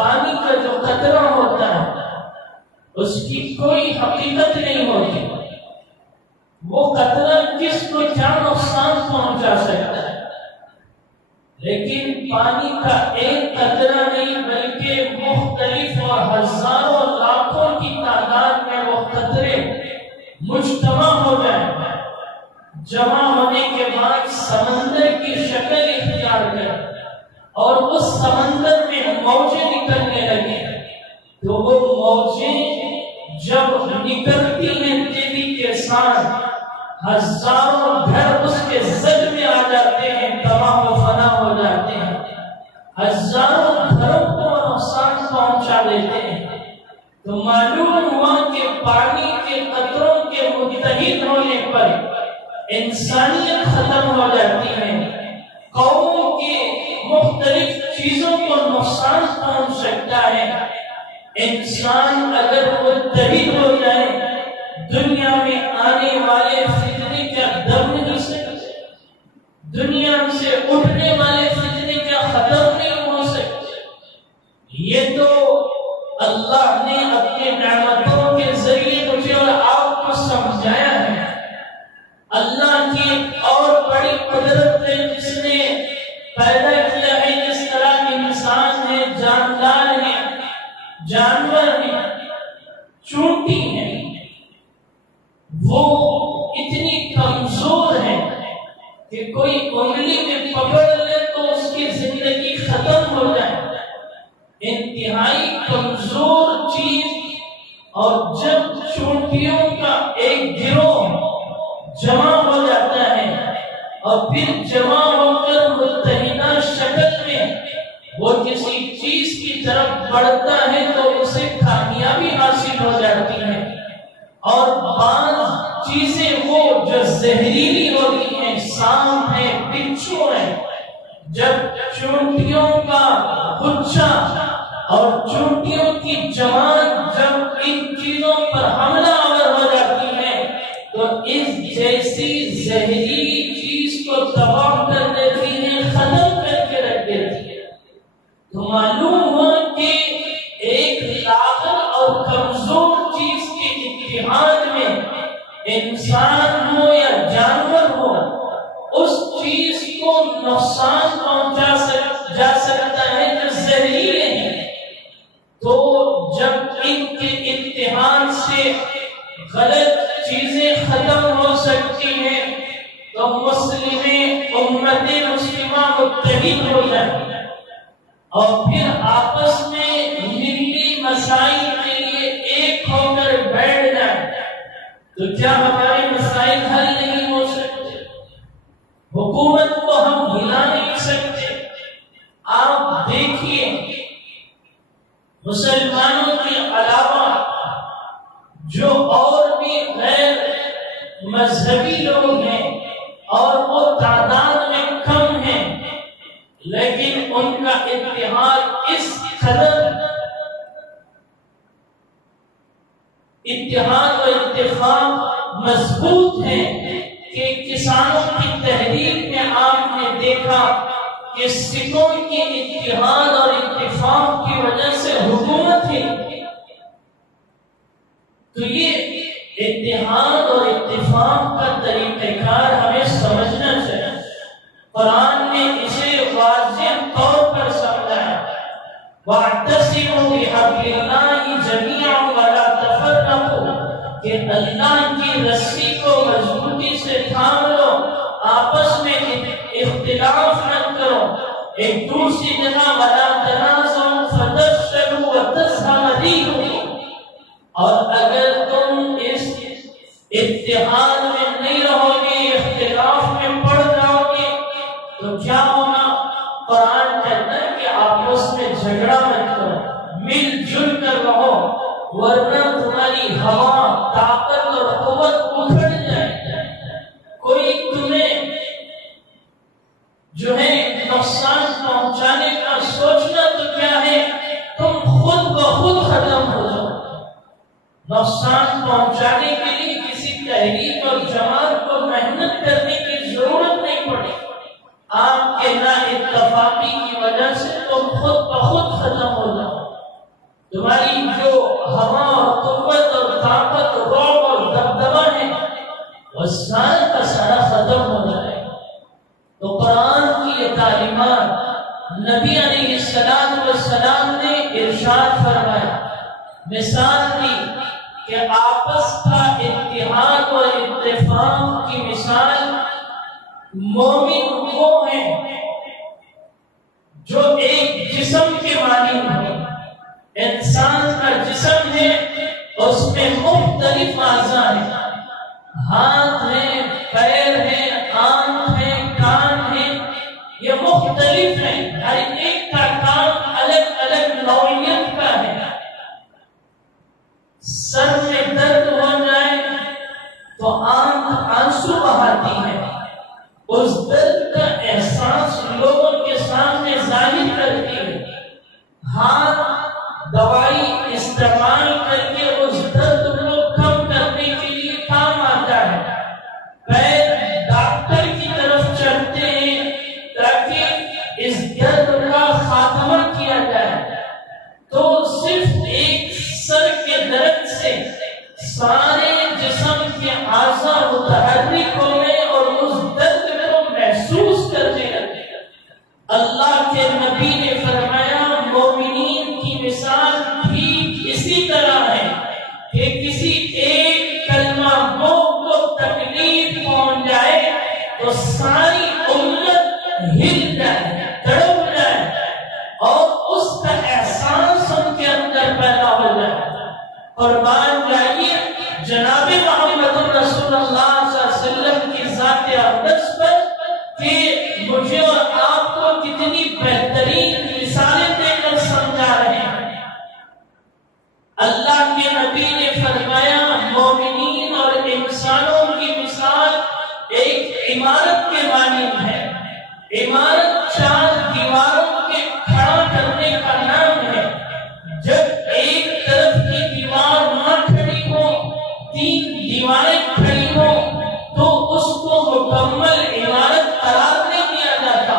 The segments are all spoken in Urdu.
پانی کا جو قطرہ ہوتا ہے اس کی کوئی حقیقت نہیں ہوتی، وہ قطرہ کس کو کیا نقصان پہنچا سکتا ہے، لیکن پانی کا ایک قطرہ نہیں بلکہ مختلف اور ہزاروں لاکھوں کی تعداد میں وہ قطرے مجتمع ہو جائیں، جمع ہونے کے بعد سمندر کی شکل اختیار کریں اور اس سمندر میں موجیں نکلنے لگے، تو وہ موجیں جب نکلتی ہیں تیزی کے ساتھ ہزاروں گھر اس کے زد میں آ جاتے ہیں، تباہ و فنا ہو جاتے ہیں، ہزاروں گھروں کو نقصان پہنچا دیتے ہیں۔ تو معلوم ہوا کہ پانی کے قطروں کے متحد ہونے پر انسانیت ختم ہو جاتی ہے، قوموں کی مختلف چیزوں کو نقصان پہنچ سکتا ہے۔ انسان اگر متحد ہو جائے دنیا میں آنے والے فتنے کا دم نہیں سکتے، دنیا سے اٹھنے والے فتنے کا ختم نہیں ہو سکتے۔ یہ تو اللہ نے اپنے نعمتوں کے ذریعے مجھے اور آپ کو سمجھایا ہے۔ اللہ کی اور بڑی قدرت ہے جس نے پیدا کیا ہے، جس طرح انسان ہے، جاندار ہے، جانور ہے، چونٹی ہے، وہ اتنی کمزور ہے کہ کوئی انگلی میں پکڑ لے تو اس کی زندگی ختم ہو جائے، انتہائی کمزور چیز۔ اور جب چونٹیوں کا ایک گروہ جمع ہو جاتا ہے اور پھر جمع ہو کر متحدہ شکل میں وہ کسی چیز کی طرف بڑھتا ہے تو اسے کامیابی حاصل ہو جاتی ہے، اور بعض چیزیں وہ جو زہریلی ہوتی ہیں، سانپ ہے، بچھو ہے، جب چونٹیوں کا گچھا اور چونٹیوں کی جماعت جب ان چیزوں پر حملہ آور ہو جاتی ہے تو اس جیسی زہریلی چیز کو تباہ کر دیتی ہے، ختم کر کے رکھ دیتی ہے۔ تو معلوم ہوا کہ ایک لاغر اور کمزور چیز کے اتحاد میں انسان ہو یا جانور ہو اس چیز کو نقصان پہنچا جا سکتا ہے جو زہریلے ہیں۔ تو جب ان کے اتحاد سے غلط چیزیں ختم ہو سکتی ہیں تو امت مسلمہ متحد ہو جاتی ہے اور پھر آپس میں ملی مسائل کے لیے ایک ہو کر بیٹھ جائے تو کیا ہمارے مسائل حل نہیں ہو سکتے؟ حکومت کو ہم ہلا نہیں سکتے؟ آپ دیکھیے مسلمانوں کے علاوہ جو اور بھی غیر مذہبی لوگ ہیں اور وہ تعداد میں کم ہیں لیکن ان کا اتحاد اس قدر اتحاد و اتفاق مضبوط ہے کہ کسانوں کی تحریک میں آپ نے دیکھا کہ سکھوں کی اتحاد اور اتفاق کی وجہ سے حکومت ہے۔ تو یہ اتحاد اور اتفاق کا طریقہ کار ہمیں سمجھنا چاہیے۔ قرآن نے اسے واضح طور پر سمجھایا، وَاعْتَصِمُوا بِحَبْلِ اللَّهِ جَمِيعًا وَلَا تَفَرَّقُوا، کہ اللہ کی رسی کو مضبوطی سے تھام لو، آپس میں اختلاف نہ کرو، ایک دوسری جگہ وَلَا تَنَازَعُوا فَتَفْشَلُوا وَتَذْهَبَ رِيحُكُمْ، اور اگر تم اس اتحاد میں نہیں رہو گے، اختلاف میں پڑ جاؤ گے تو کیا ہوگا؟ قرآن کہتا ہے کہ آپس میں جھگڑا مت کرو، مل جل کر رہو، ورنہ تمہاری ہوا، طاقت اور قوت اکھڑ جائے، کوئی تمہیں جو ہے نقصان پہنچانے کا سوچنا تو کیا ہے، تم خود بخود ختم ہو جاؤ۔ نقصان پہنچانے کے لیے کسی تحریک اور جماعت کو محنت کرنے کی ضرورت نہیں پڑی، آپ کے نا اتفاقی کی وجہ سے تم خود بخود ختم ہو جاؤ۔ ارشاد فرمایا، مثال دی کہ آپس کا اتحاد اور اتفاق کی مثال مومن وہ ہیں جو ایک جسم کے مانند ہو۔ انسان کا جسم ہے، اس میں مختلف اعضاء ہیں، ہاتھ ہیں، پیر ہیں، آنکھ ہیں، کان ہیں، یہ مختلف ہیں، ہر ایک کا کام الگ الگ نوعیت کا ہے۔ سر میں درد ہو جائے تو آنکھ آنسو بہاتی ہے، اس درد کا احساس لوگوں کے سامنے ظاہر کرتی ہے۔ ہاتھ دوائی استعمال کر کے اس درد کو کم کرنے کے لیے کام آتا ہے۔ پیر ڈاکٹر کی طرف چلتے ہیں تاکہ اس درد کا خاتمہ کیا جائے۔ تو صرف ایک سر کے درد سے سارے جسم کے اعضاء متحرک ہو گئے اور اس درد کو محسوس کرنے لگے۔ اللہ کے نبی نے فرمایا مومنین کی مثال ٹھیک اسی طرح ہے کہ کسی ایک کلمہ گو کو تکلیف پہنچ جائے تو ساری امت ہل جائے، تڑپ جائے اور اس کا احساس ان کے اندر پیدا ہو جائے۔ قربان جائیے جناب محمد رسول اللہ صلی اللہ علیہ وسلم کی ذات اقدس پر کہ مجھے اور آپ کو کتنی بہترین مثالیں دے کر سمجھا رہے ہیں۔ اللہ کے نبی نے فرمایا مومنین اور انسانوں کی مثال ایک عمارت کے مانند ہے۔ عمارت 4 دیواروں کے کھڑا کرنے کا نام ہے۔ جب ایک طرف کی دیوار نہ کھڑی ہو، 3 دیواریں کھڑی ہو تو اس کو مکمل عمارت قرار نہیں دیا جاتا،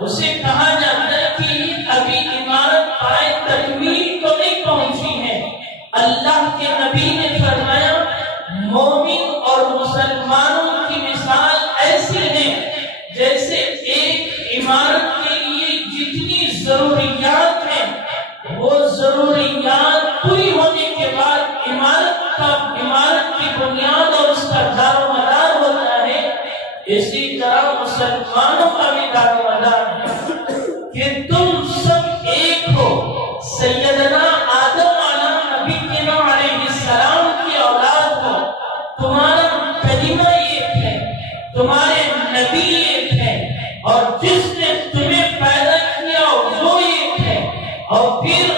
اسے کہا جاتا ہے کہ ابھی عمارت پائے تکمیل کو نہیں پہنچی ہے۔ اللہ کے نبی نے فرمایا مومن اور مسلمانوں کی مثال ایسے ہے جیسے ایک عمارت کے لیے جتنی ضروریات ہیں وہ ضروریات پوری ہونے کے بعد عمارت کی بنیاد اور اس کا دار و مدار ہوتا ہے، اسی طرح مسلمانوں کا بھی دار و مدار ہے کہ تم سب ایک ہو۔ سیدنا آدم علیہ السلام کی اولاد ہو، تمہارا کلمہ ایک ہے، تمہارے نبی ایک ہے، اور جس نے تمہیں پیدا کیا وہ ایک ہے، اور پھر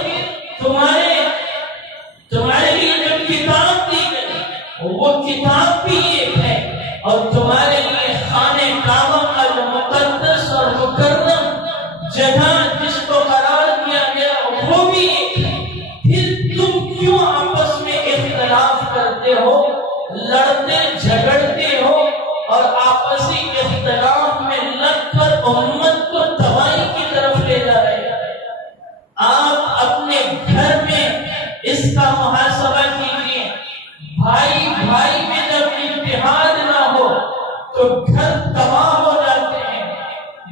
تمہارے لیے جو کتاب دی گئی وہ کتاب بھی ایک ہے، اور تمہارے لیے خانے کعبہ کا جو مقدس اور مکرم جگہ جس کو قرار دیا گیا وہ بھی ایک ہے۔ پھر تم کیوں آپس میں اختلاف کرتے ہو، لڑتے جھگڑتے ہو اور آپسی اختلاف میں لگ کر امت کو تباہی کی طرف لے جا رہے ہیں؟ آپ اپنے گھر میں اس کا محاسبہ کیجیے۔ بھائی بھائی میں جب اتحاد نہ ہو تو گھر تباہ ہو جاتے ہیں،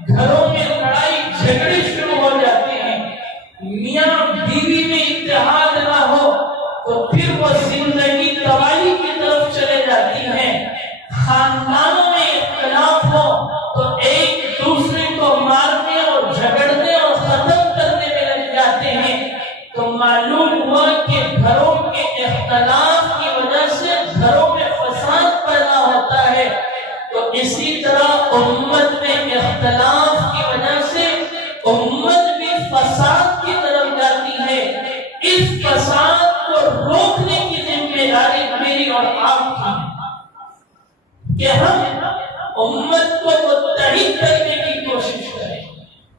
گھروں میں لڑائی جھگڑے شروع ہو جاتے ہیں۔ میاں بیوی میں اتحاد نہ ہو تو پھر وہ زندگی تباہی کی طرف چلے جاتی ہے۔ خاندانوں میں اختلاف ہو تو ایک دوسرے کو مارنے اور جھگڑنے اور ختم کرنے میں لگ جاتے ہیں۔ تو معلوم ہوا کہ گھروں کے اختلاف کی وجہ سے گھروں میں فساد پیدا ہوتا ہے۔ تو اسی طرح امت میں اختلاف کی وجہ سے امت بھی فساد کی طرف جاتی ہے۔ اس فساد کو روکنے کی ذمہ داری میری اور آپ کی ہے کہ ہم امت کو متحد کرنے کی کوشش کریں،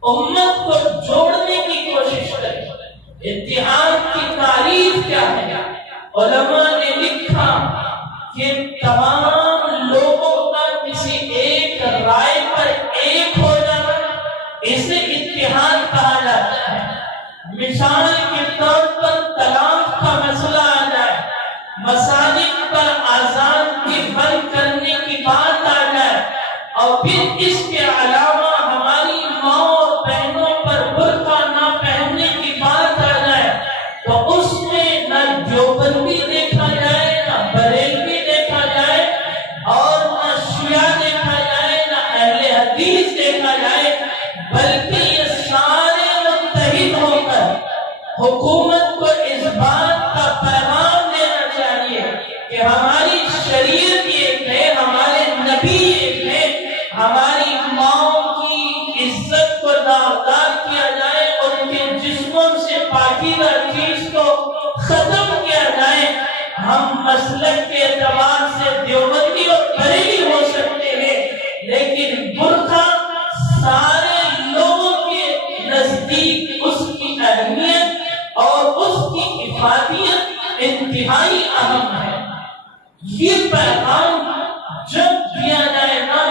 امت کو جوڑنے کی کوشش کریں۔ اتحاد کی تعریف کیا ہے؟ علماء نے لکھا کہ تمام لوگوں کا کسی ایک رائے پر ایک ہو جانا، اسے اتحاد کہا جاتا ہے۔ مثال کے طور پر طلاق کا مسئلہ آ جائے، مساجد پر اذان کی بند کرنے کی بات آ جائے، اور پھر اس کے علاوہ ہماری ماں اور بہنوں پر برقع نہ پہننے کی بات آ جائے، حکومت کو اس بات کا پیغام دینا چاہیے کہ ہماری شریعت ایک ہے، ہمارے نبی ایک ہے، ہماری ماؤں کی عزت کو داغدار کیا جائے، ان کے جسموں سے پاکیزہ چیز کو ختم کیا جائے۔ ہم مسلک کے اعتبار سے دیوبندی اور بریلی ہو سکتے ہیں، لیکن برقع سارے لوگوں کے نزدیک اس کی اہمیت اور اس کی افادیت انتہائی اہم ہے۔ یہ پیغام جب دیا جائے گا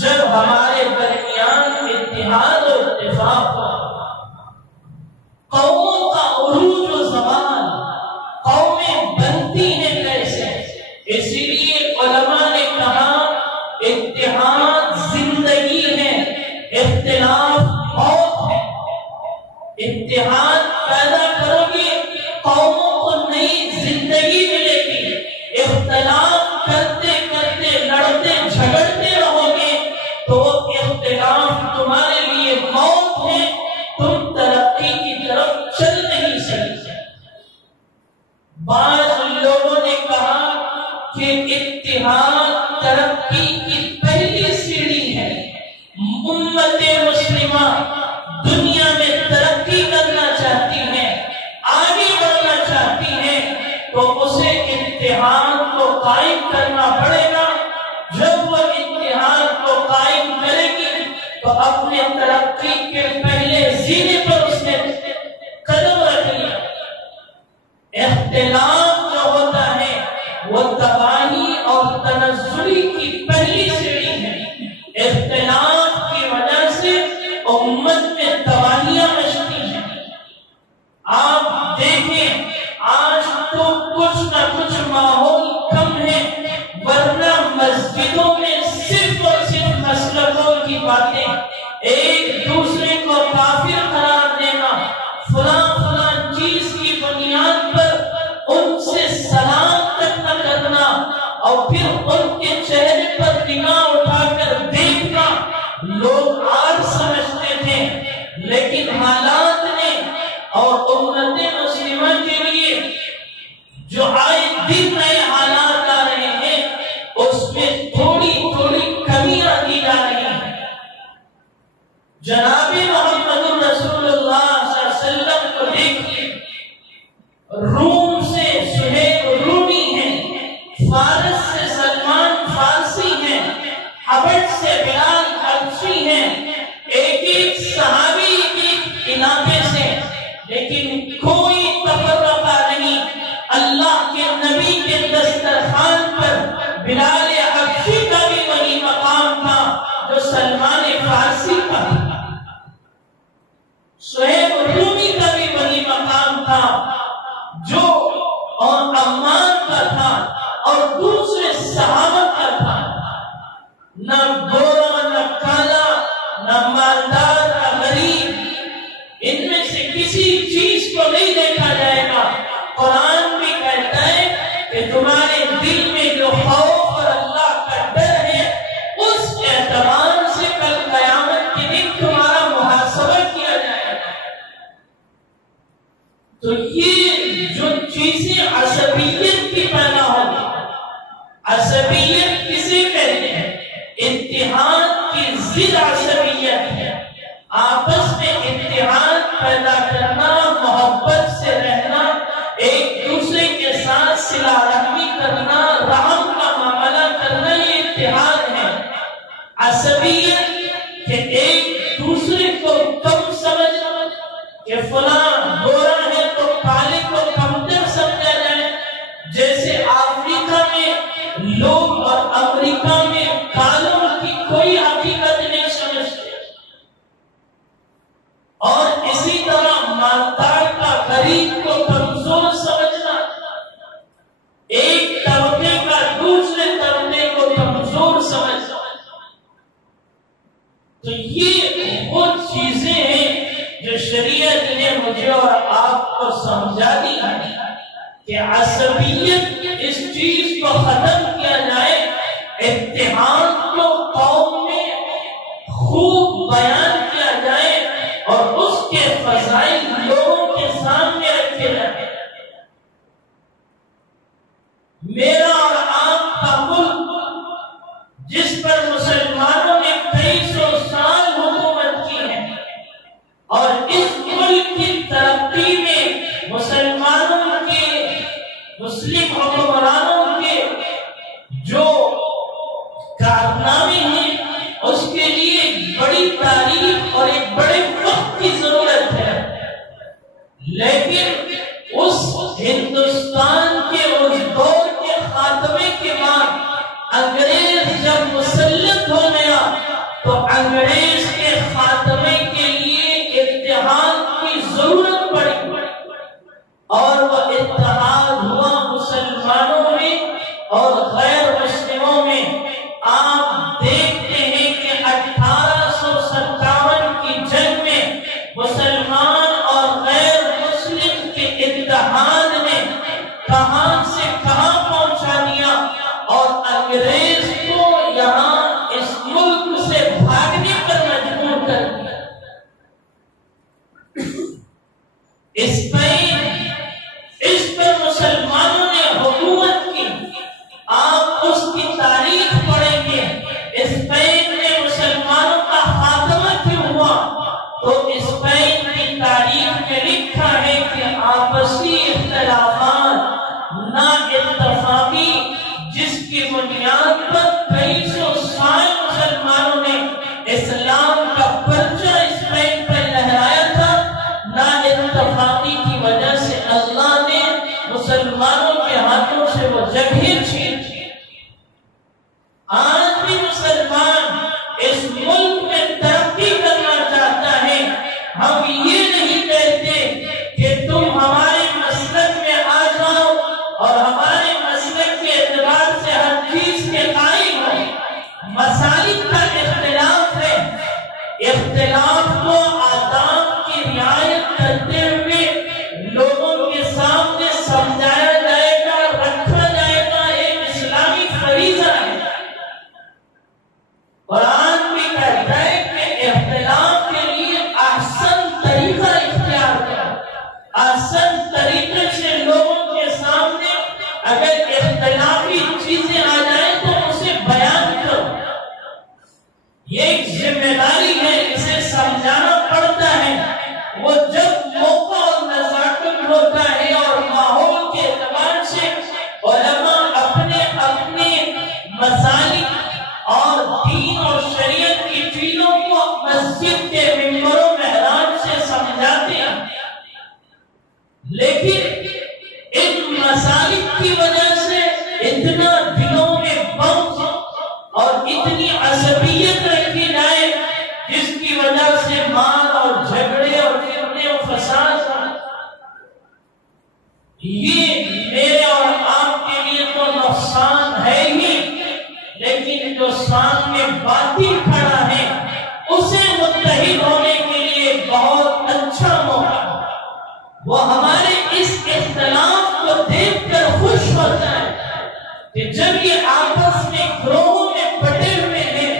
جب ہمارے درمیان اتحاد اور اتفاق ہو۔ قوموں کا عروج و زوال، قومیں بنتی ہیں کیسے؟ اسی لیے علماء نے کہا اتحاد زندگی ہے، اختلاف موت ہے۔ اتحاد پیدا کرو گے قوموں کو نئی زندگی ملے گی، اختلاف کرتے کرتے لڑتے جھگڑتے رہو گے تو اختلاف تمہارے لیے موت ہے، تم ترقی کی طرف چل نہیں سکتے۔ بعض لوگوں نے کہا کہ اتحاد ترقی کی پہلی سیڑھی ہے۔ امت مسلمہ دنیا میں ترقی کرنا چاہتی ہے، آگے بڑھنا چاہتی ہے، تو اسے اتحاد کو قائم کرنا پڑے گا۔ جب وہ اتحاد کو قائم کرے گی تو اپنے ترقی کے پہلے زینے پر اس نے قدم رکھ لیا۔ اختلاف جو ہوتا ہے وہ تباہی اور تنزلی کی پہلی سیڑھی ہے۔ اختلاف کی وجہ سے امت میں تباہیاں مچتی ہیں۔ آپ دیکھیں آج تو کچھ نہ کچھ ماحول کم ہے، ورنہ مسجدوں میں صرف اور صرف مسلکوں کی باتیں، ایک دوسرے کو کافر قرار دینا، فلاں فلاں چیز کی بنیاد پر ان سے سلام تک نہ کرنا اور پھر ان کے چہرے پر نگاہ اٹھا کر دیکھنا۔ لوگ آج سمجھتے تھے، لیکن حالات نے اور امت مسلمہ کے لیے جو آئے دن نئے حالات آ رہے ہیں اس میں تھوڑی تھوڑی کمیاں کی جا رہی ہیں۔ جناب محمد رسول اللہ صلی اللہ علیہ وسلم کو دیکھیے، روم سے سہیب رومی ہیں، فارس سے سلمان فارسی ہیں، حبش سے بلال حبشی ہیں، ایک ایک صحابی ایک علاقے سے، لیکن کوئی تفرقہ نہیں۔ اللہ کے نبی کے دسترخوان پر بلال حبشی کا بھی وہی مقام تھا جو سلمان فارسی کا تھا، سہیب رومی کا بھی وہی مقام تھا جو اور عمان کا تھا اور دوسرے صحابہ کا تھا۔ نہ گورا نہ کالا، نہ مالدار نہ غریب، ان میں سے کسی چیز کو نہیں دیکھا جائے گا۔ قرآن بھی کہتا ہے کہ تمہارے دل میں جو خوف اور اللہ کا ڈر ہے اس اعتبار سے کل قیامت کے دن تمہارا محاسبہ کیا جائے گا۔ تو یہ جو چیزیں عصبیت کی پیدا ہوگی، عصبیت کسے کہتے ہیں؟ اتحاد کی ضد عصبیت ہے۔ آپس میں اتحاد پیدا کرنا، محبت سے رہنا، ایک دوسرے کے ساتھ صلہ رحمی کرنا، رحم کا معاملہ کرنا، یہ اتحاد ہے۔ عصبیت کہ ایک دوسرے کو کم سمجھنا، کہ فلاں گورا ہے تو کالے کو کمتر سمجھا جائے، جیسے افریقہ میں لوگ اور امریکہ میں کالوں کی کوئی حقیقت نہیں سمجھتے، اور اسی طرح مالدار کا غریب کو کمزور سمجھنا، ایک طبقے کا دوسرے طبقے کو کمزور سمجھنا۔ تو یہ وہ چیزیں ہیں جو شریعت نے مجھے اور آپ کو سمجھا دی ہے کہ عصبیت اس چیز کو ختم کیا جائے، اتحاد کو قوم میں خوب بیان کیا جائے اور اس کے فضائل لوگوں کے سامنے مسلم حکمرانوں کے جو کارنامے ہیں اس کے لیے بڑی تاریخ اور ایک بڑے وقت کی ضرورت ہے، لیکن اس ہندوستان کے اس دور کے خاتمے کے بعد انگریز جب مسلط ہو گیا تو انگریز کے خاتمے کے لیے اتحاد کی ضرورت پڑی، اور وہ اتحاد ہوا مسلمانوں میں اور غیر مسلموں میں۔ آپ دیکھتے ہیں کہ 1857 کی جنگ میں مسلمان اور غیر مسلم کے اتحاد نے کہاں سے کہاں پہنچا دیا، اور انگریز کو یہاں اس ملک سے بھاگنے پر مجبور کر دیا۔ اسپین، اس پر مسلمانوں نے حکومت کی۔ آپ اس کی تاریخ پڑھیں گے، اسپین میں مسلمانوں کا خاتمہ کیوں ہوا، تو اسپین کی تاریخ میں لکھا ہے کہ آپسی اختلافات، نا اتفاقی، جس کی بنیاد پر کئی سو سال مسلمانوں نے اسلام کا پرچہ اسپین پر لہرایا تھا، نا اتفاقی کی وجہ سے اللہ نے مسلمانوں کے ہاتھوں سے وہ جگہیں چھین لی۔ آج بھی مسلمان اس ملک میں ترقی کرنا چاہتا ہے۔ ہم یہ نہیں کہتے کہ تم ہمارے مسلک میں آ جاؤ اور ہمارے مسلک کے اعتبار سے ہر چیز کے قائم ہو۔ مسالک کا اختلاف ہے، اختلاف کو آداب کی رعایت کرتے ہوئے لوگوں کے سامنے سمجھایا جائے گا، رکھا جائے گا، ایک اسلامی فریضہ ہے۔ قرآن بھی کہتا ہے کہ اختلاف کے لیے احسن طریقہ اختیار کرو، احسن طریقے سے لوگوں کے سامنے اگر اختلافی چیزیں آ جائیں تو اسے بیان کرو۔ یہ ایک ذمہ داری ہے، اسے سمجھانا پڑتا ہے۔ وہ جب موقع اور نزاکت ہوتا ہے اور ماحول کے اعتبار سے علماء اپنے اپنے مسالک اور دین اور شریعت کی چیزوں کو مسجد کے ممبروں محراب سے سمجھاتے ہیں، لیکن ان مسالک کی وجہ سے اتنا دلوں میں بغض اور اتنی عصبیت رکھی جائے جس کی وجہ سے مار اور جھگڑے اور فتنے اور فساد، یہ میرے اور آپ کے لیے تو نقصان ہے ہی، لیکن جو سامنے باطل کھڑا ہے اسے متحد ہونے کے لیے بہت اچھا موقع ہے۔ وہ ہمارے اس اختلاف کو دیکھ کر خوش ہوتا ہے کہ جب یہ آپس میں گروہوں میں بٹے ہوئے ہیں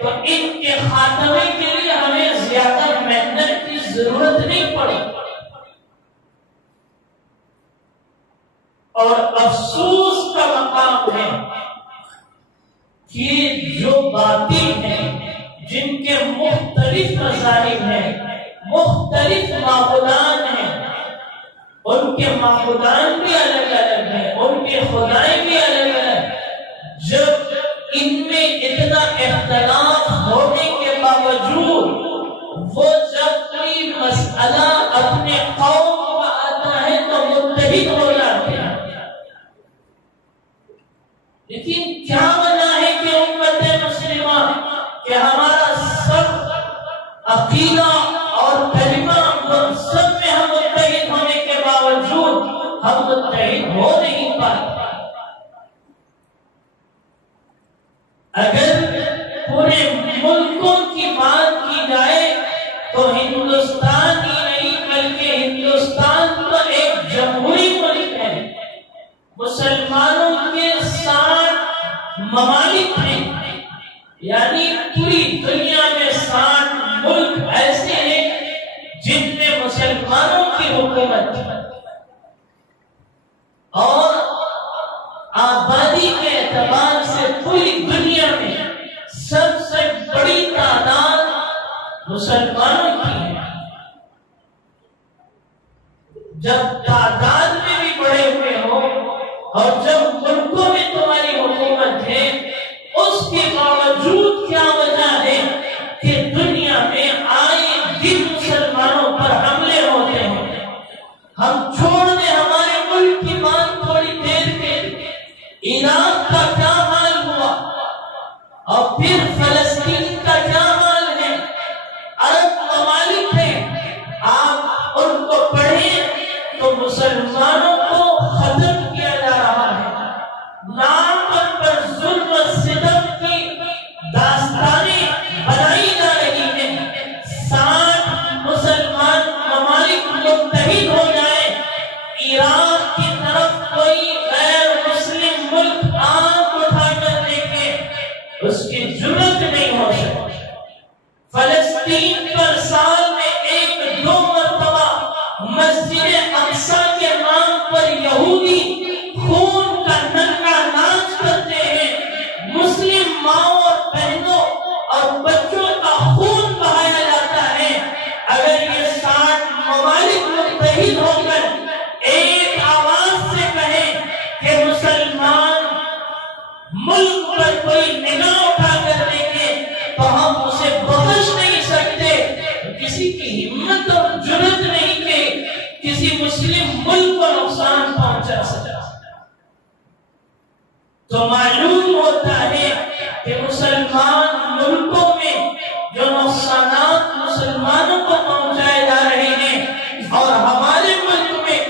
تو ان کے خاتمے کے لیے ہمیں زیادہ محنت کی ضرورت نہیں پڑی۔ اور افسوس کا مقام ہے کہ جو باطل ہیں، جن کے مختلف مذاہب ہیں، مختلف معبودان ہیں، ان کے معبودان بھی الگ الگ ہیں، ان کے خدائیں بھی الگ الگ، جب ان میں اتنا اختلاف ہونے کے باوجود وہ جب کوئی مسئلہ اپنے قوم کو آتا ہے تو متحد ہو جاتے ہیں۔ لیکن کیا وجہ ہے کہ امت مسلمہ کہ ہمارا سب عقیدہ اور کلمہ سب میں ہم متحد ہونے کے باوجود ہم متحد ہو نہیں پاتے؟ اگر پورے ملکوں کی بات کی جائے تو ہندوستان ہی نہیں بلکہ ہندوستان تو ایک جمہوری ملک ہے۔ مسلمانوں کے 60 ممالک ہیں، یعنی پوری دنیا میں 60 ملک ایسے ہیں جن میں مسلمانوں کی حکومت ہے، اور آبادی کے اعتبار سے پوری دنیا میں سب سے بڑی تعداد مسلمانوں کی ہے۔ جب تعداد میں بھی بڑے ہوئے ہوں اور جب ملکوں میں تمہاری حکومت ہے اس کے باوجود کیا وجہ ہے کہ دنیا میں آئے دن مسلمانوں پر حملے ہوتے ہیں؟ ہم چھوڑ دیں ہمارے ملک کی بات تھوڑی دیر کے، عراق کا کیا حال ہوا اور پھر فلسطین کا کیا حال ہے، عرب ممالک ہیں، آپ ان کو پڑھیں تو مسلمانوں کو ختم کیا جا رہا ہے، نام پر ظلم و ستم کی داستانیں بنائی جا رہی ہیں۔ 60 مسلمان ممالک متحد ہو جائیں، عراق کی طرف کوئی غیر مسلم ملک آنکھ اٹھا کر دیکھے اس کی جرات نہیں ہو سکتی۔ فلسطین پر سال میں 1-2 مرتبہ مسجد اقصی کے نام پر یہودی خون کا ننگا ناچ کرتے ہیں، مسلم ماؤں اور بہنوں اور بچوں کا خون بہایا جاتا ہے۔ اگر یہ 60 ممالک متحد ہو کر ایک آواز سے کہیں کہ مسلمان ملک پر کوئی نگاہ اٹھا کر دیکھے تو ہم اسے بخش نہیں سکتے، کسی کی ہمت اور جرات نہیں کہ کسی مسلم ملک کو نقصان پہنچا سکتا۔ تو معلوم ہوتا ہے کہ مسلمان ملکوں میں جو نقصانات مسلمانوں کو پہنچائے جا رہے ہیں اور ہمارے ملک میں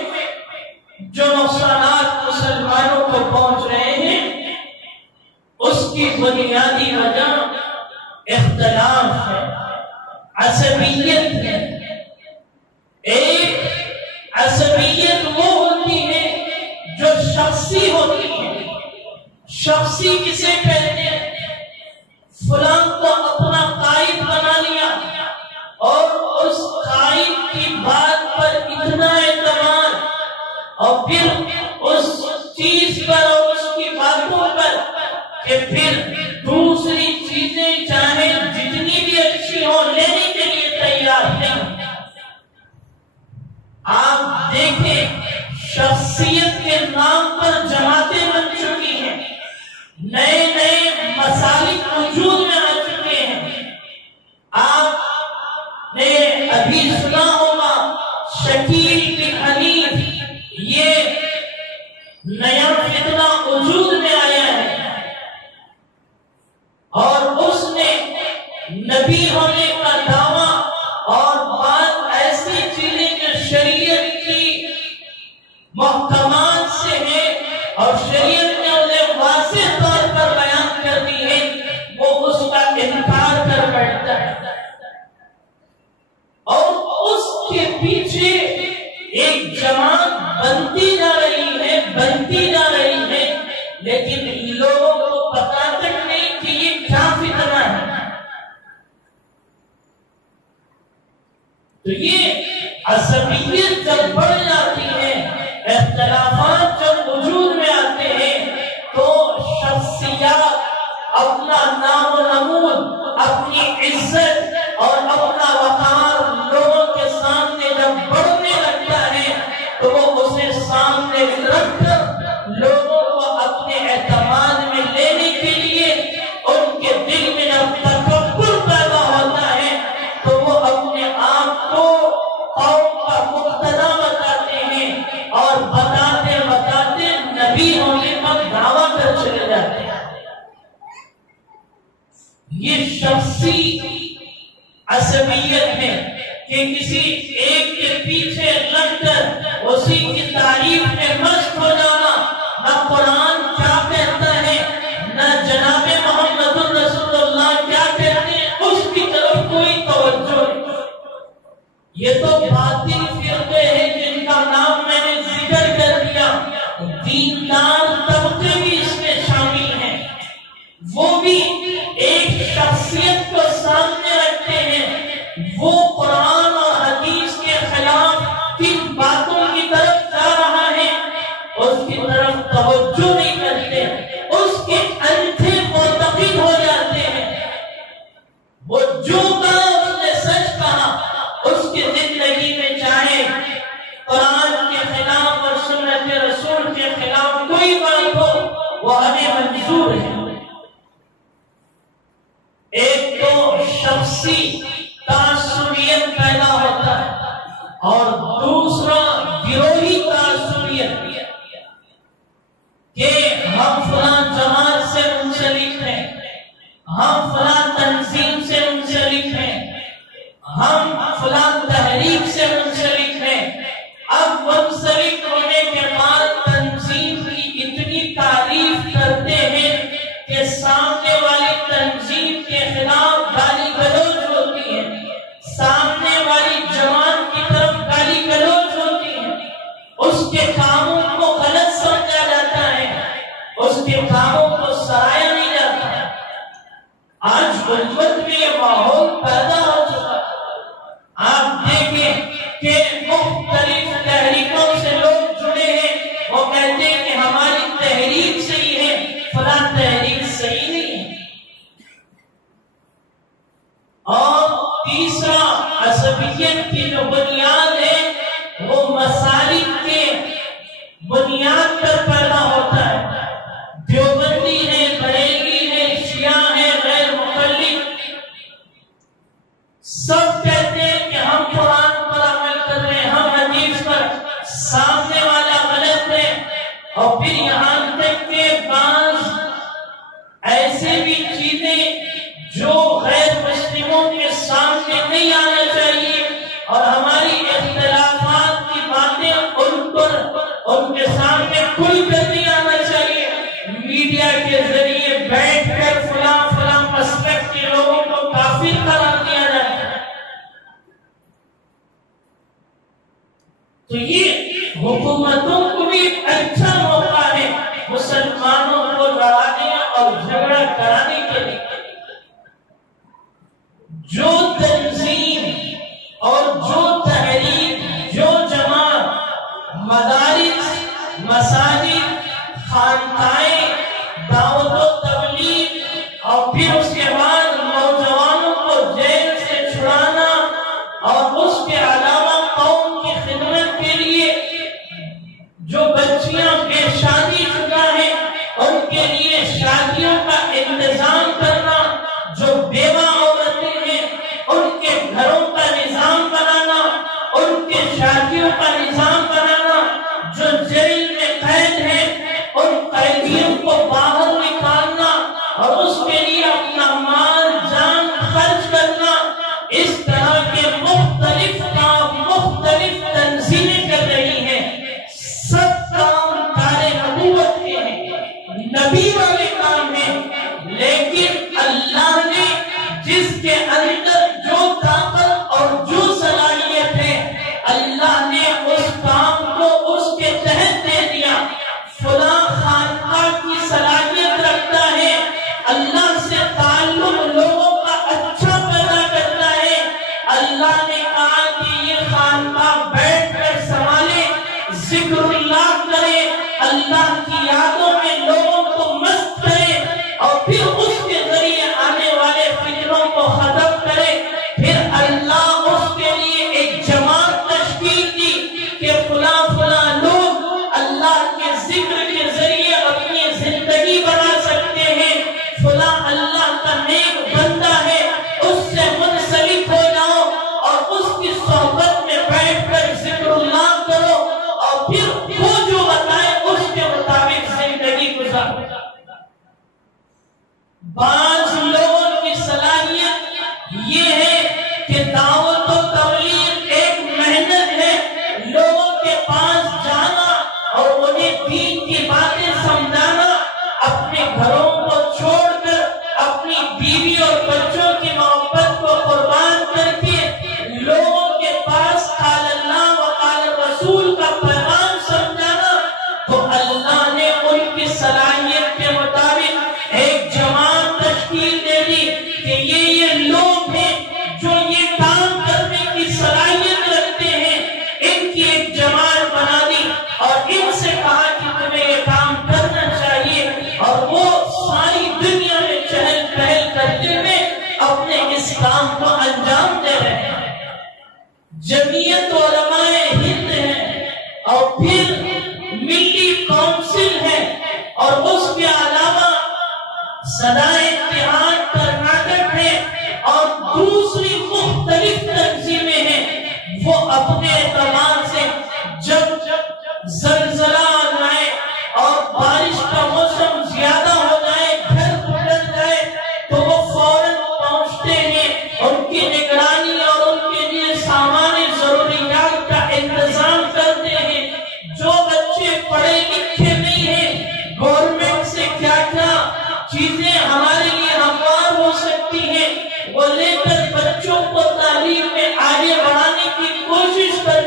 جو نقصانات مسلمانوں کو پہنچ رہے ہیں، اس کی بنیادی وجہ اختلاف ہے، عصبیت ہے۔ ایک عصبیت وہ ہوتی ہے جو شخصی ہوتی ہے۔ شخصی کسے کہتے ہیں؟ فلاں کو اپنا قائد بنا لیا اور اس قائد کی بات پر اتنا اعتماد اور پھر اس چیز پر اور اس کی باتوں پر کہ پھر دوسری چیزیں چاہے جتنی بھی اچھی ہو لینے کے لیے تیار نہیں۔ آپ دیکھیں شخصیت کے نام پر جماعتیں بن چکی ہیں، نئے نئے مسالک وجود میں آ چکے ہیں۔ آپ نے ابھی سنا ہوگا شکیل بن حنیف، یہ نیا فتنہ وجود میں آیا ہے اور اس نے نبی ہونے کا دعویٰ اور بات ایسی چیزیں جو شریعت کی محکمات سے ہے اور شریعت نے انہیں واضح طور پر بیان کر دی ہے، وہ اس کا انکار کر بیٹھتا ہے اور اس کے پیچھے ایک جماعت بنتی جا رہی ہے، لیکن لوگوں کو پتا تک نہیں کہ یہ کیا فتنہ ہے۔ تو یہ عصبیت جب بڑھ جاتی ہے، اختلافات جب وجود میں آتے ہیں تو شخصیات اپنا نام و نمود، اپنی عزت اور اپنا وقار لوگوں کے سامنے جب بڑھنے لگتا ہے تو وہ اسے سامنے رکھ کر لوگوں کو اپنے اعتماد میں لینے کے لیے ان کے دل میں جب تکبر پیدا ہوتا ہے تو وہ اپنے آپ کو قوم کا مقتدا بتاتے ہیں اور بتاتے بتاتے نبی ہونے کا دعویٰ کر چلے جاتے ہیں۔ یہ شخصی عصبیت ہے کہ کسی ایک کے پیچھے لگ کر اسی کی تعریف میں مست ہو جانا، نہ قرآن کیا کہتا ہے نہ جناب محمد رسول اللہ کیا کہتے ہیں اس کی طرف کوئی توجہ نہیں۔ یہ تو باطل فرقے ہیں جن کا نام میں نے ذکر کر دیا، دیندار طبقے بھی اس میں شامل ہیں، وہ بھی ایک شخصیت کو سامنے رکھتے ہیں، وہ قرآن اور حدیث کے خلاف کن باتوں کی طرف جا رہا ہے اس کی طرف توجہ اس کے کاموں کو غلط سمجھا جاتا ہے، اس کے کاموں کو سراہا نہیں جاتا۔ آج امت میں یہ ماحول پیدا ہو چکا، آپ دیکھیں کہ مختلف تحریکوں سے لوگ جڑے ہیں، وہ کہتے ہیں کہ ہماری تحریک صحیح ہے، فلاں تحریک صحیح نہیں ہے۔ اور تیسرا، عصبیت کی جو بنیاد ہے وہ مسالک کے بنیاد پر پیدا ہوتا ہے۔ دیوبندی ہے، بریلوی ہے، شیعہ ہے، غیر مقلد، سب کہتے ہیں کہ ہم قرآن پر عمل کر رہے ہیں، ہم حدیث پر، سامنے والا غلط ہے۔ اور پھر یہاں تک کہ بعض ایسے بھی چیزیں جو غیر مسلموں کے سامنے نہیں آنا چاہیے، اور ہماری اختلافات کی باتیں ان کے سامنے کھل کر نہیں آنا چاہیے، میڈیا کے ذریعے بیٹھ کر فلاں فلاں مسلک کے لوگوں کو کافر قرار دیا جاتا ہے۔ تو یہ حکومتوں کو بھی اچھا موقع ہے مسلمانوں کو لڑانے اور جھگڑا کرانے کے لیے۔ جو تنظیم اور جو تحریک، جو جماعت مدارس، مساجد، خانقاہیں، دعوت و تبلیغ، اور پھر اس کے بعد نوجوانوں کو جیل سے چھڑانا، اور اس کے علاوہ قوم کی خدمت کے لیے جو بچیاں بے شادی شدہ ہیں ان کے لیے شادیوں کا انتظام کرنا، جو بیوہ عورتیں ہیں ان کے گھروں کا نظام بنانا، ان کے شادیوں کا نظام بنانا، جو جیل میں قید ہیں ان قیدیوں کو باہر نکالنا اور اس کے لیے اپنا مال جان خرچ کرنا، اس طرح کے مختلف کام مختلف تنظیمیں کر رہی ہیں۔ سب کام کار نبوت کے ہیں، نبی والے کام ہیں، لیکن اللہ نے جس کے اندر جو طاقت اور جو صلاحیت ہے، اللہ نے اس کام کو اس کے تحت دے دیا۔ فلاں خانقاہ کی صلاحیت رکھتا ہے، اللہ سے تعلق لوگوں کا اچھا پیدا کرتا ہے، اللہ نے کہا کہ یہ خانقاہ بیٹھ کر سنبھالے، ذکر اللہ کرے، اللہ کی یادوں میں لوگوں کو مست کرے، اور پھر اس کے ذریعے آنے والے فتنوں کو ختم کرے۔ پھر اللہ اس کے لیے ایک جماعت تشکیل دی کہ فلاں فلاں لوگ اللہ کے ذکر کے ذریعے اپنی زندگی بنا سکتے ہیں، فلاں اللہ کا نیک بندہ ہے، اس سے منسلک ہو جاؤ اور اس کی صحبت میں بیٹھ کر ذکر اللہ کرو، اور پھر وہ جو بتائے اس کے مطابق زندگی گزارو۔ بعض لوگوں کی صلاحیت یہ ہے کہ دعوت و تبلیغ ایک محنت ہے، لوگوں کے پاس جانا اور انہیں دین کی باتیں سمجھانا، اپنے گھروں کو چھوڑ کر اپنی بیوی اور بچوں کی محبت کو قربان کر کے لوگوں کے پاس قال اللہ و قال رسول کا پیغام سمجھانا۔ تو اللہ نے ان کی صلاحیت کے مطابق ایک جماعت تشکیل دے دی کہ یہ لوگ ہیں جو یہ کام کرنے کی صلاحیت رکھتے ہیں، ان کی ایک جماعت بنا دی اور ان سے کہا کہ تمہیں یہ کام کرنا چاہیے، اور وہ ساری دنیا میں چہل پہل کرتے ہوئے اپنے اس کام کو انجام دے رہے ہیں۔ جمعیت علماء ہند ہے، اور پھر ملی کونسل ہے، اور اس کے علاوہ صدائے اتحاد کرناٹک ہے، اور دوسری مختلف تنظیمیں ہیں۔ وہ اپنے اعتبار سے جب زلزلہ آ جائے اور بارش کا موسم زیادہ ہو جائے، گھر ٹوٹ جائے، تو وہ فوراً پہنچتے ہیں، ان کی نگرانی اور ان کے لیے سامان ضروریات کا انتظام کرتے ہیں۔ جو بچے پڑھے لکھے نہیں ہیں، گورنمنٹ سے کیا کیا چیزیں ہمارے لیے ہموار ہو سکتی ہیں وہ لے کر بچوں کو تعلیم میں آگے بڑھانے کی کوشش کر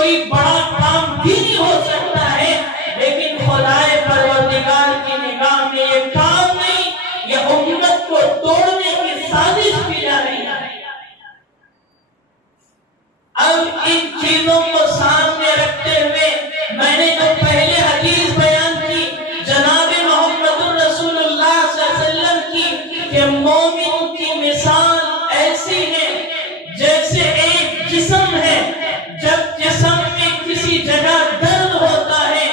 کوئی بڑا کام بھی نہیں ہو سکتا ہے، لیکن خدائے پروردگار کی نگاہ میں یہ کام نہیں، یہ امت کو توڑنے کی سازش کی جا رہی ہے۔ اب ان چیزوں کو سامنے رکھتے ہوئے میں نے جو پہلے حدیث بیان کی جناب محمد رسول اللہ صلی اللہ علیہ وسلم کی کہ مومن کی مثال ایسی ہے جیسے ایک جسم ہے، جب جسم میں کسی جگہ درد ہوتا ہے،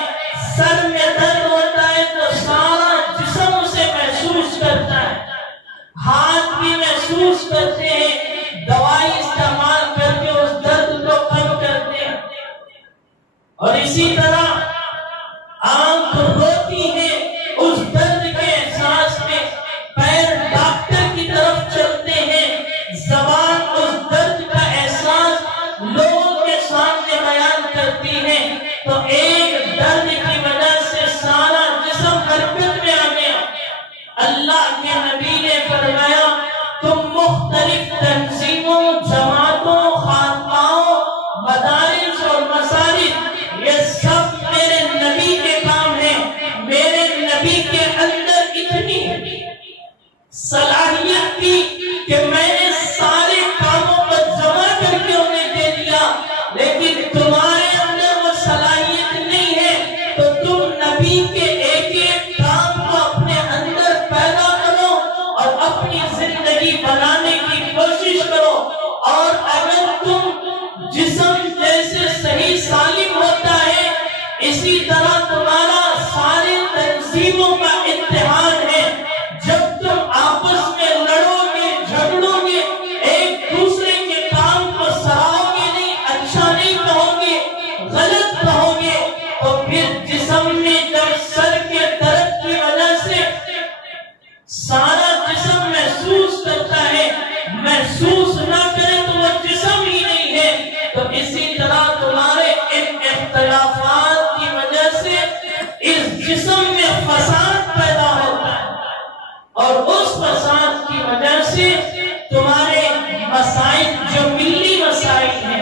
سر میں درد ہوتا ہے تو سارا جسم اسے محسوس کرتا ہے، ہاتھ بھی محسوس کرتے ہیں، دوائی استعمال کر کے اس درد کو کم کرتے ہیں، اور اسی طرح آنکھ روتی ہے اس درد کے احساس میں، پیر ڈاکٹر کی طرف چلتے ہیں، زبان اس درد کا احساس لوگوں کے سامنے بیان کرتی ہے، تو ایک درد کی وجہ سے سارا جسم حرکت میں آ گیا۔ اللہ کے نبی نے فرمایا تم مختلف تنظیموں، جماعتوں، خانقاہوں، مدارس اور مساجد، یہ سب میرے نبی کے کام ہیں، میرے نبی کے اندر اتنی صلاحیت تھی کہ میں نے سارے کاموں کو جمع کر کے انہیں دے دیا، لیکن تمہارے اندر وہ صلاحیت نہیں ہے، تو تم نبی کے ایک ایک کام کو اپنے اندر پیدا کرو اور اپنی زندگی بنانے کی کوشش کرو، اور اگر تم جسم جیسے صحیح سالم ہوتا ہے، اسی طرح تمہارا سارے تنظیموں کا امتحان ہے، جب تم آپس میں لڑو گے، جھگڑو گے، ایک دوسرے کے کام کو سراہو گے نہیں، اچھا نہیں کہو گے، غلط کہو گے، تو پھر جسم میں جب سر کے درد کی وجہ سے سارا جسم محسوس کرتا ہے، محسوس نہ کرے تو وہ جسم ہی نہیں ہے، تو اسی طرح تمہارے ان اختلافات کی وجہ سے اس جسم میں فساد پیدا ہوتا ہے، اور اس فساد کی وجہ سے تمہارے مسائل جو ملی مسائل ہیں،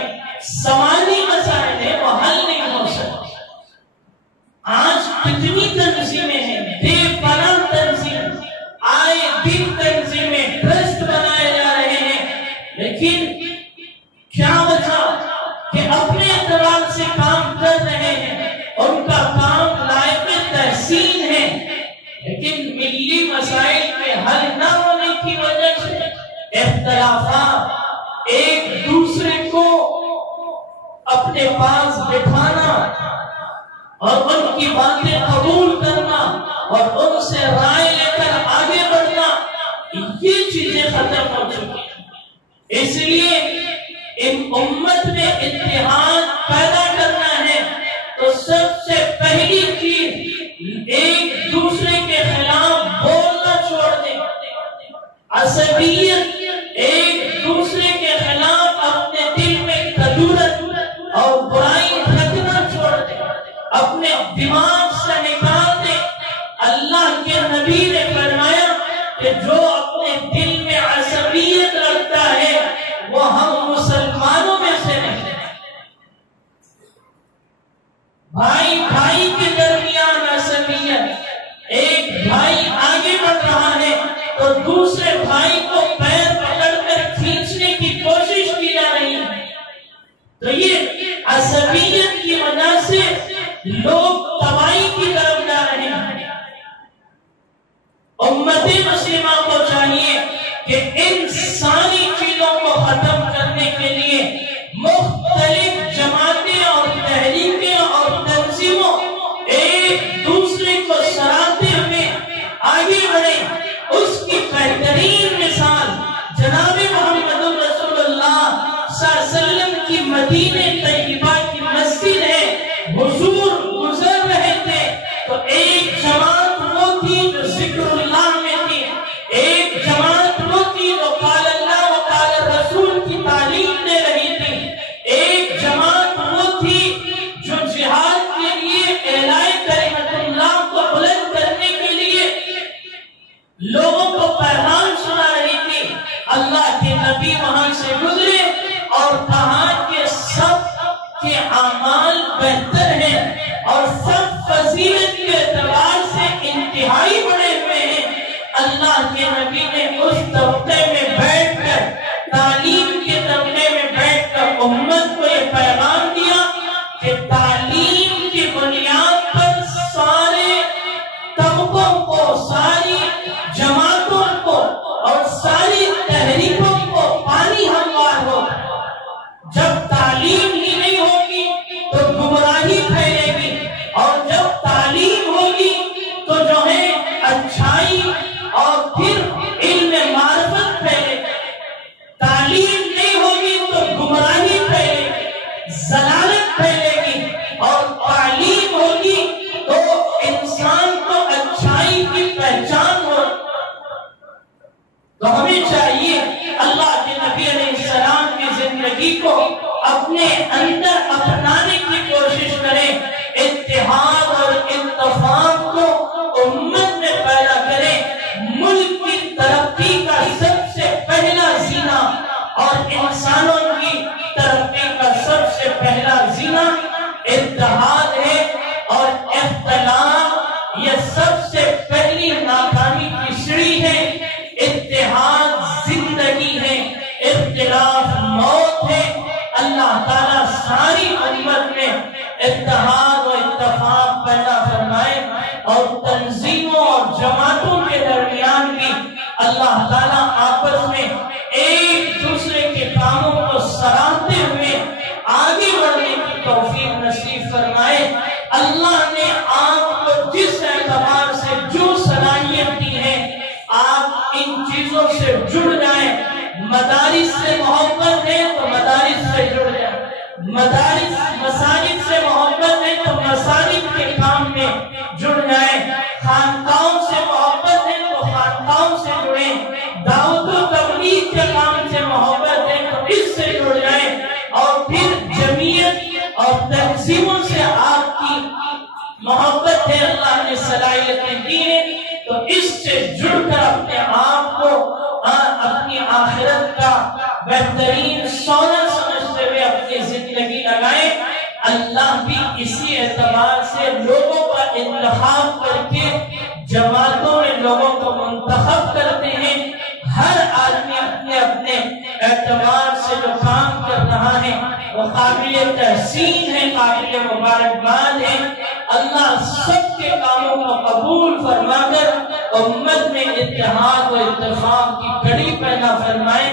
سماجی مسائل ہیں، وہ حل نہیں ہو سکتے۔ آج کتنی تنظیمیں ہیں، بے پناہ تنظیم، آئے دن تنظیمیں، ٹرسٹ بنائے جا رہے ہیں، لیکن کیا وجہ کہ اپنے اعتبار سے کام کر رہے ہیں، ان کا کام لائق تحسین ہے، لیکن ملی مسائل کے حل نہ ہونے کی وجہ سے اختلافات، ایک دوسرے کو اپنے پاس بٹھانا اور ان کی باتیں قبول کرنا اور ان سے رائے لے کر آگے بڑھنا، یہ چیزیں ختم ہو چکی ہیں۔ اس لیے ان امت میں اتحاد پیدا کرنا ہے تو سب سے پہلی چیز ایک دوسرے کے خلاف بولنا چھوڑ دیں، عصبیت، ایک دوسرے کے خلاف اپنے دل میں کدورت اور برائی رکھنا چھوڑ دیں، اپنے دماغ سے نکال دیں۔ اللہ کے نبی نے فرمایا کہ جو اپنے دل میں عصبیت رکھتا ہے وہ ہم مسلمانوں میں سے نہیں۔ بھائی بھائی کے درمیان عصبیت، ایک بھائی آگے بڑھ رہا ہے تو دوسرے بھائی کو پیر پکڑ کر کھینچنے کی کوشش کی جا رہی ہے، تو یہ عصبیت کی وجہ سے لوگ تباہی کی طرف جا رہے ہیں۔ امت مسلمہ کو چاہیے کہ ان ساری چیزوں کو ختم کرنے کے لیے مختلف جماعتیں اور تحریکیں اور تنظیموں ایک دوسرے کو سراہتے ہوئے آگے بڑھیں۔ اس کی بہترین مثال جناب محمد رسول اللہ صلی اللہ علیہ وسلم کی مدینہ طیبہ کی مسجد ہے۔ حضور گزر رہے تھے تو ایک جماعت وہ تھی جو ذکر اللہ میں تھی، ایک جماعت وہ تھی جو قال اللہ و قال رسول کی تعلیم دے رہی تھی، ایک جماعت وہ تھی جو جہاد کے لیے اعلان کلمت اللہ کو بلند کرنے کے لیے لوگوں کو پیغام سنا رہی تھی۔ اللہ کے نبی وہاں سے گزرے اور کہا کہ سب زندگی کو اپنے اندر اپنانے کی کوشش کریں، اتحاد اور اتفاق کو امت میں پیدا کریں۔ ملک کی ترقی کا سب سے پہلا زینہ اور انسانوں کی ترقی کا سب سے پہلا زینہ اتحاد ہے، اور اختلاف یہ سب سے پہلی ناکامی کی سیڑھی ہے۔ اتحاد زندگی ہے، اختلاف موت ہے۔ اللہ تعالیٰ ساری امت میں اتحاد و اتفاق پیدا فرمائے، اور تنظیموں اور جماعتوں کے درمیان بھی اللہ تعالیٰ آپس میں ایک دوسرے کے کاموں کو سراہتے ہوئے آگے بڑھنے کی توفیق نصیب فرمائے۔ اللہ نے آپ کو جس اعتبار سے جو صلاحیت دی ہے، آپ ان چیزوں سے جڑ جائیں۔ مدارس سے محبت ہے تو مدارس سے جڑ جائیں، مساجد سے محبت ہے تو مساجد کے کام میں جڑ جائیں، خانقاہوں سے محبت ہے تو خانقاہوں سے جڑیں، دعوت و تبلیغ کے کام سے محبت ہے تو اس سے جڑ جائیں، اور پھر جمعیت اور تنظیموں سے آپ کی محبت ہے، اللہ نے صلاحیتیں دی ہیں، تو اس سے جڑ کر اپنے آپ کو اپنی آخرت کا بہترین سونا سمجھتے ہوئے اپنی زندگی لگائیں۔ اللہ بھی اسی اعتبار سے لوگوں کا انتخاب کر کے جماعتوں میں لوگوں کو منتخب کرتے ہیں۔ ہر آدمی اپنے اپنے اعتبار سے جو کام کر رہا ہے وہ قابل تحسین ہے، قابل مبارکباد ہے۔ اللہ سب کے کاموں کو قبول فرما کر امت میں اتحاد و اتفاق کی کڑی پیدا فرمائے۔